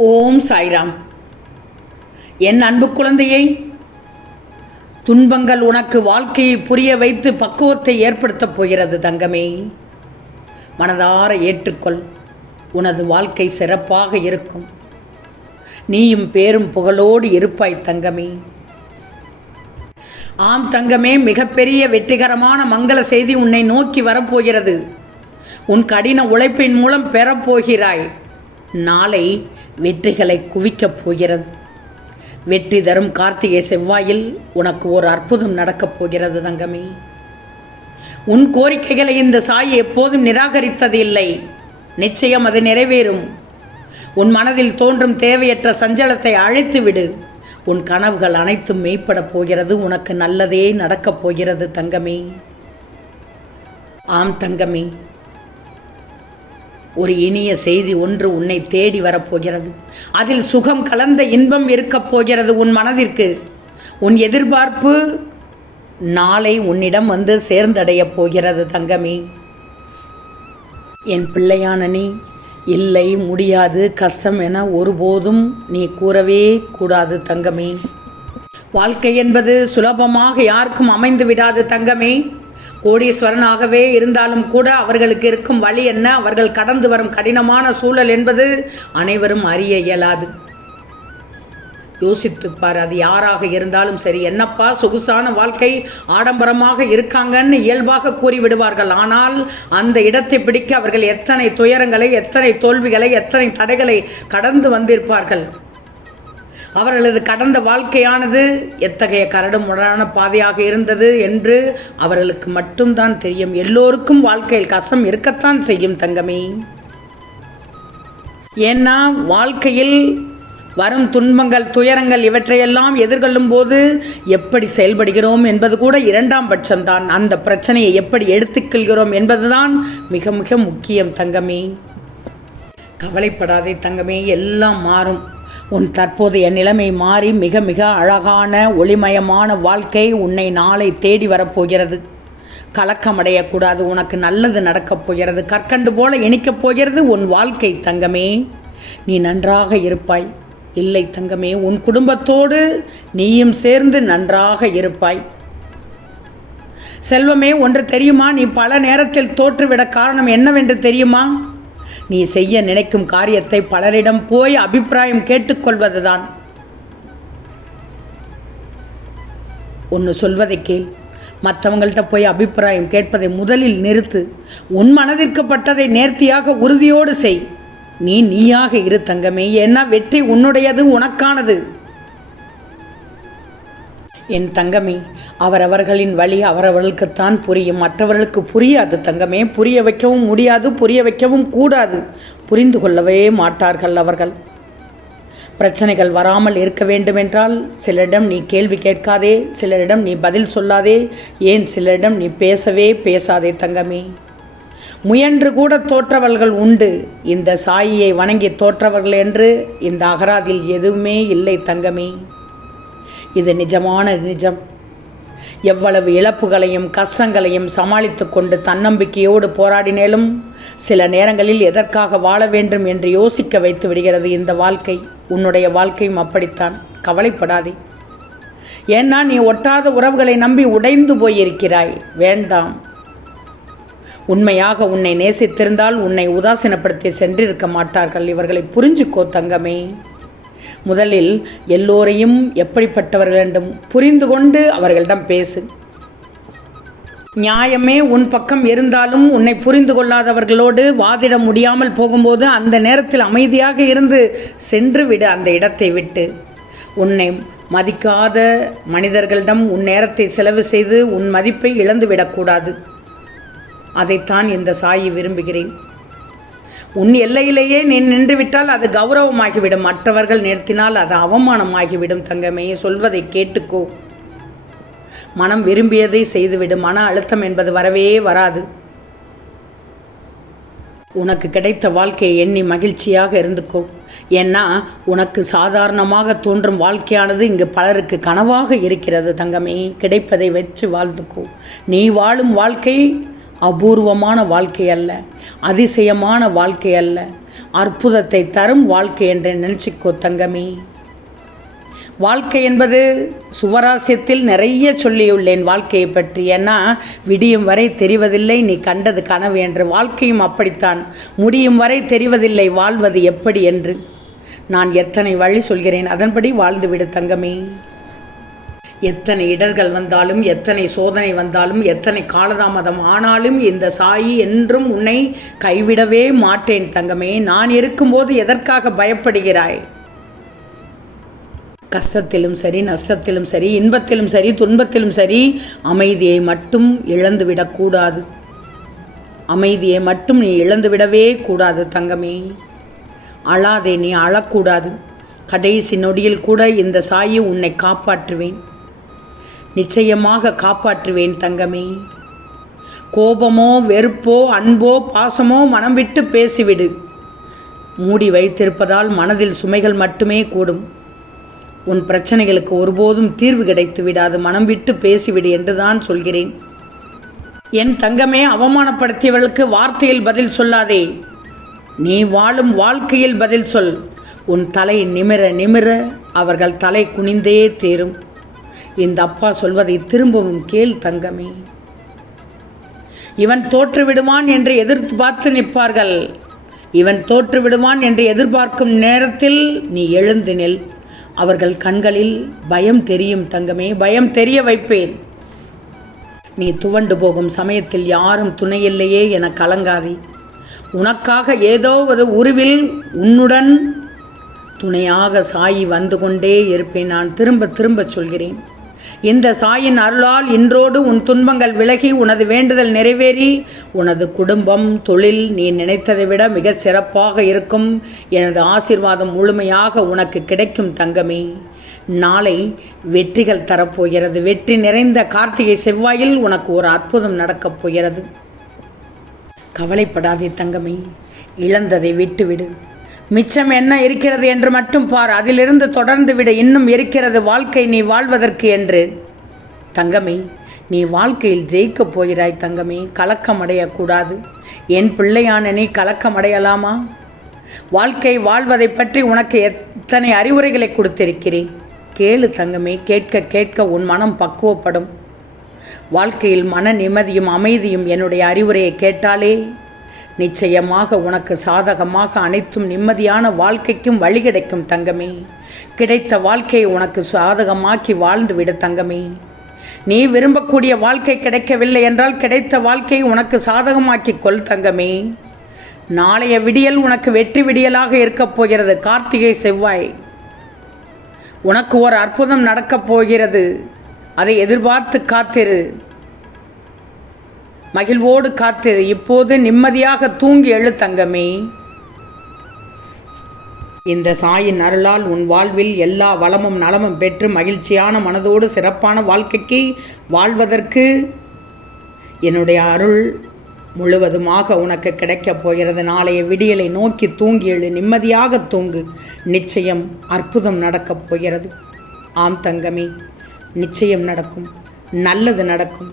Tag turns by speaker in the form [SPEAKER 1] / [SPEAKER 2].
[SPEAKER 1] ஓம் சாய்ராம். என் அன்பு குழந்தையை துன்பங்கள் உனக்கு வாழ்க்கையை புரிய வைத்து பக்குவத்தை ஏற்படுத்தப் போகிறது தங்கமே. மனதார ஏற்றுக்கொள் உனது வாழ்க்கை சிறப்பாக இருக்கும். நீயும் பேரும் புகழோடு இருப்பாய் தங்கமே. ஆம் தங்கமே மிகப்பெரிய வெற்றிகரமான மங்கள செய்தி உன்னை நோக்கி வரப்போகிறது. உன் கடின உழைப்பின் மூலம் பெறப்போகிறாய். நாளை வெற்றிகளை குவிக்கப் போகிறது. வெற்றி தரும் கார்த்திகை செவ்வாயில் உனக்கு ஒரு அற்புதம் நடக்கப் போகிறது தங்கமே. உன் கோரிக்கைகளை இந்த சாய் எப்போதும் நிராகரித்தது இல்லை நிச்சயம் அது நிறைவேறும். உன் மனதில் தோன்றும் தேவையற்ற சஞ்சலத்தை அழைத்து விடு உன் கனவுகள் அனைத்தும் மெய்ப்படப் போகிறது. உனக்கு நல்லதே நடக்கப் போகிறது தங்கமே. ஆம் தங்கமே. ஒரு இனிய செய்தி ஒன்று உன்னை தேடி வரப்போகிறது. அதில் சுகம் கலந்த இன்பம் இருக்கப் போகிறது உன் மனதிற்கு. உன் எதிர்பார்ப்பு நாளை உன்னிடம் வந்து சேர்ந்தடையப் போகிறது தங்கமே. என் பிள்ளையான நீ இல்லை முடியாது கஷ்டம் என ஒருபோதும் நீ கூறவே கூடாது தங்கமே. வாழ்க்கை என்பது சுலபமாக யாருக்கும் அமைந்து விடாது தங்கமே. கோடீஸ்வரனாகவே இருந்தாலும் கூட அவர்களுக்கு இருக்கும் வழி என்ன? அவர்கள் கடந்து வரும் கடினமான சூழல் என்பது அனைவரும் அறிய இயலாது. யோசித்துப்பார் அது யாராக இருந்தாலும் சரி. என்னப்பா சொகுசான வாழ்க்கை ஆடம்பரமாக இருக்காங்கன்னு இயல்பாக கூறிவிடுவார்கள். ஆனால் அந்த இடத்தை பிடிக்க அவர்கள் எத்தனை துயரங்களை எத்தனை தோல்விகளை எத்தனை தடைகளை கடந்து வந்திருப்பார்கள். அவர்களது கடந்த வாழ்க்கையானது எத்தகைய கரடு முரடான பாதையாக இருந்தது என்று அவர்களுக்கு மட்டும்தான் தெரியும். எல்லோருக்கும் வாழ்க்கையில் கஷ்டம் இருக்கத்தான் செய்யும் தங்கமே. ஏன்னா வாழ்க்கையில் வரும் துன்பங்கள் துயரங்கள் இவற்றையெல்லாம் எதிர்கொள்ளும் போது எப்படி செயல்படுகிறோம் என்பது கூட இரண்டாம் பட்சம்தான். அந்த பிரச்சனையை எப்படி எடுத்துக்கொள்கிறோம் என்பதுதான் மிக மிக முக்கியம் தங்கமே. கவலைப்படாதே தங்கமே எல்லாம் மாறும். உன் தற்போதைய நிலைமை மாறி மிக மிக அழகான ஒளிமயமான வாழ்க்கை உன்னை நாளை தேடி வரப்போகிறது. கலக்கமடையக்கூடாது உனக்கு நல்லது நடக்கப் போகிறது. கற்கண்டு போல இணைக்கப் போகிறது உன் வாழ்க்கை தங்கமே. நீ நன்றாக இருப்பாய். இல்லை தங்கமே உன் குடும்பத்தோடு நீயும் சேர்ந்து நன்றாக இருப்பாய். செல்வமே ஒன்று தெரியுமா? நீ பல நேரத்தில் தோற்றுவிட காரணம் என்னவென்று தெரியுமா? நீ செய்ய நினைக்கும் காரியத்தை பலரிடம் போய் அபிப்பிராயம் கேட்டுக்கொள்வதுதான். ஒன்று சொல்வதை கேள். மற்றவங்கள்ட்ட போய் அபிப்பிராயம் கேட்பதை முதலில் நிறுத்து. உன் மனதிற்கு பட்டதை நேர்த்தியாக உறுதியோடு செய். நீ நீயாக இரு தங்கமே. ஏன்னா வெற்றி உன்னுடையது உனக்கானது. என் தங்கமே அவரவர்களின் வழி அவரவர்களுக்குத்தான் புரியும். மற்றவர்களுக்கு புரியாது தங்கமே புரிய வைக்கவும் முடியாது புரிய வைக்கவும் கூடாது. புரிந்து கொள்ளவே மாட்டார்கள் அவர்கள். பிரச்சனைகள் வராமல் இருக்க வேண்டுமென்றால் சிலரிடம் நீ கேள்வி கேட்காதே சிலரிடம் நீ பதில் சொல்லாதே ஏன் சிலரிடம் நீ பேசவே பேசாதே தங்கமே. முயன்று கூட தோற்றவர்கள் உண்டு. இந்த சாயியை வணங்கி தோற்றவர்கள் என்று இந்த அகராதில் எதுவுமே இல்லை தங்கமே. இது நிஜமான நிஜம். எவ்வளவு இழப்புகளையும் கஷ்டங்களையும் சமாளித்து கொண்டு தன்னம்பிக்கையோடு போராடினேலும் சில நேரங்களில் எதற்காக வாழ வேண்டும் என்று யோசிக்க வைத்து விடுகிறது இந்த வாழ்க்கை. உன்னுடைய வாழ்க்கையும் அப்படித்தான். கவலைப்படாதே. ஏன்னா நீ ஒட்டாத உறவுகளை நம்பி உடைந்து போயிருக்கிறாய்? வேண்டாம். உண்மையாக உன்னை நேசித்திருந்தால் உன்னை உதாசீனப்படுத்தி சென்றிருக்க மாட்டார்கள் இவர்களை புரிஞ்சுக்கோ தங்கமே. முதலில் எல்லோரையும் எப்படிப்பட்டவர்கள் என்றும் புரிந்து கொண்டு அவர்களிடம் பேசு. நியாயமே உன் பக்கம் இருந்தாலும் உன்னை புரிந்து கொள்ளாதவர்களோடு வாதிட முடியாமல் போகும்போது அந்த நேரத்தில் அமைதியாக இருந்து சென்று விடு அந்த இடத்தை விட்டு. உன்னை மதிக்காத மனிதர்களிடம் உன் நேரத்தை செலவு செய்து உன் மதிப்பை இழந்துவிடக்கூடாது அதைத்தான் இந்த சாயி விரும்புகிறேன். உன் எல்லையிலேயே நீ நின்றுவிட்டால் அது கௌரவமாகிவிடும். மற்றவர்கள் நிறுத்தினால் அது அவமானமாகிவிடும் தங்கமே. சொல்வதை கேட்டுக்கோ. மனம் விரும்பியதை செய்துவிடும் மன அழுத்தம் என்பது வரவே வராது. உனக்கு கிடைத்த வாழ்க்கையை எண்ணி மகிழ்ச்சியாக இருந்துக்கோ. ஏன்னா உனக்கு சாதாரணமாக தோன்றும் வாழ்க்கையானது இங்கு பலருக்கு கனவாக இருக்கிறது தங்கமே. கிடைப்பதை வச்சு வாழ்ந்துக்கோ. நீ வாழும் வாழ்க்கை அபூர்வமான வாழ்க்கை அல்ல. அதிசயமான வாழ்க்கை அல்ல. அற்புதத்தை தரும் வாழ்க்கை என்று நினச்சிக்கோ தங்கமே. வாழ்க்கை என்பது சுவராசியத்தில் நிறைய சொல்லியுள்ளேன் வாழ்க்கையை பற்றி. ஏன்னா விடியும் வரை தெரிவதில்லை நீ கண்டது கனவு என்று. வாழ்க்கையும் அப்படித்தான். முடியும் வரை தெரிவதில்லை வாழ்வது எப்படி என்று. நான் எத்தனை வழி சொல்கிறேன் அதன்படி வாழ்ந்துவிடு தங்கமே. எத்தனை இடர்கள் வந்தாலும் எத்தனை சோதனை வந்தாலும் எத்தனை காலதாமதம் ஆனாலும் இந்த சாயி என்றும் உன்னை கைவிடவே மாட்டேன் தங்கமே. நான் இருக்கும்போது எதற்காக பயப்படுகிறாய்? கஷ்டத்திலும் சரி நஷ்டத்திலும் சரி இன்பத்திலும் சரி துன்பத்திலும் சரி அமைதியை மட்டும் இழந்துவிடக்கூடாது அமைதியை மட்டும் நீ இழந்துவிடவே கூடாது தங்கமே. அழாதே நீ அழக்கூடாது. கடைசி நொடியில் கூட இந்த சாயை உன்னை காப்பாற்றுவேன். நிச்சயமாக காப்பாற்றுவேன் தங்கமே. கோபமோ வெறுப்போ அன்போ பாசமோ மனம் விட்டு பேசிவிடு. மூடி வைத்திருப்பதால் மனதில் சுமைகள் மட்டுமே கூடும். உன் பிரச்சனைகளுக்கு ஒருபோதும் தீர்வு கிடைத்து விடாது. மனம் விட்டு பேசிவிடு என்றுதான் சொல்கிறேன். என் தங்கமே அவமானப்படுத்தியவர்களுக்கு வார்த்தையில் பதில் சொல்லாதே. நீ வாழும் வாழ்க்கையில் பதில் சொல். உன் தலை நிமிர நிமிர அவர்கள் தலை குனிந்தே தேரும். இந்த அப்பா சொல்வதை திரும்பவும் கேள் தங்கமே. இவன் தோற்றுவிடுவான் என்று எதிர்த்து பார்த்து நிற்பார்கள். இவன் தோற்றுவிடுவான் என்று எதிர்பார்க்கும் நேரத்தில் நீ எழுந்து நில். அவர்கள் கண்களில் பயம் தெரியும் தங்கமே பயம் தெரிய வைப்பேன். நீ துவண்டு போகும் சமயத்தில் யாரும் துணையில்லையே என கலங்காதே. உனக்காக ஏதோ ஒரு உருவில் உன்னுடன் துணையாக சாயி வந்து கொண்டே இருப்பேன் நான் திரும்ப திரும்ப சொல்கிறேன். இந்த சாயின் அருளால் இன்றோடு உன் துன்பங்கள் விலகி உனது வேண்டுதல் நிறைவேறி உனது குடும்பம் தொழில் நீ நினைத்ததை விட மிகச் சிறப்பாக இருக்கும். எனது ஆசிர்வாதம் முழுமையாக உனக்கு கிடைக்கும் தங்கமே. நாளை வெற்றிகள் தரப்போகிறது. வெற்றி நிறைந்த கார்த்திகை செவ்வாயில் உனக்கு ஒரு அற்புதம் நடக்கப் போகிறது. கவலைப்படாதே தங்கமே. இழந்ததை விட்டுவிடு. மிச்சம் என்ன இருக்கிறது என்று மட்டும் பார். அதிலிருந்து தொடர்ந்து விட. இன்னும் இருக்கிறது வாழ்க்கை. நீ வாழ்வதற்கு என்று. தங்கமே நீ வாழ்க்கையில் ஜெயிக்கப் போகிறாய் தங்கமே. கலக்கம் அடையக்கூடாது. என் பிள்ளையான நீ கலக்கம் அடையலாமா? வாழ்க்கை வாழ்வதை பற்றி உனக்கு எத்தனை அறிவுரைகளை கொடுத்திருக்கிறேன்? கேளு தங்கமே. கேட்க கேட்க உன் மனம் பக்குவப்படும். வாழ்க்கையில் மன நிம்மதியும் அமைதியும் என்னுடைய அறிவுரையை கேட்டாலே நிச்சயமாக உனக்கு சாதகமாக அனைத்தும் நிம்மதியான வாழ்க்கைக்கும் வழி கிடைக்கும் தங்கமே. கிடைத்த வாழ்க்கையை உனக்கு சாதகமாக்கி வாழ்ந்துவிடு தங்கமே. நீ விரும்பக்கூடிய வாழ்க்கை கிடைக்கவில்லை என்றால் கிடைத்த வாழ்க்கையை உனக்கு சாதகமாக்கி கொள் தங்கமே. நாளைய விடியல் உனக்கு வெற்றி விடியலாக இருக்கப் போகிறது. கார்த்திகை செவ்வாய். உனக்கு ஒரு அற்புதம் நடக்கப் போகிறது. அதை எதிர்பார்த்து காத்திரு. மகிழ்வோடு காத்திரு இப்போது நிம்மதியாக தூங்கி எழு தங்கமே. இந்த சாயின் அருளால் உன் வாழ்வில் எல்லா வளமும் நலமும் பெற்று மகிழ்ச்சியான மனதோடு சிறப்பான வாழ்க்கைக்கு வாழ்வதற்கு என்னுடைய அருள் முழுவதுமாக உனக்கு கிடைக்கப் போகிறது. நாளைய விடியலை நோக்கி தூங்கி எழு நிம்மதியாக தூங்கு. நிச்சயம் அற்புதம் நடக்கப் போகிறது. ஆம் தங்கமே நிச்சயம் நடக்கும். நல்லது நடக்கும்.